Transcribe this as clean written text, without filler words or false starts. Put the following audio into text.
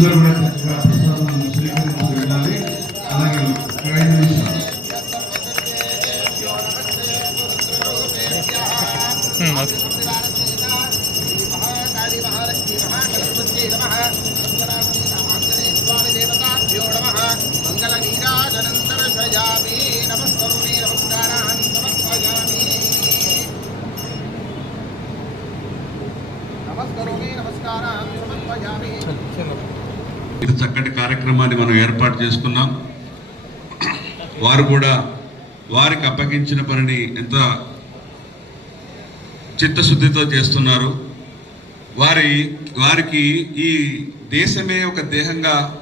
అందరూ కూడా చక్కగా ప్రసాదాలను స్వీకరించి వెళ్ళాలి. అలాగే ఇది చక్కటి కార్యక్రమాన్ని మనం ఏర్పాటు చేసుకున్నాం. వారు కూడా వారికి అప్పగించిన పనిని ఎంత చిత్తశుద్ధితో చేస్తున్నారు. వారికి ఈ దేశమే ఒక దేహంగా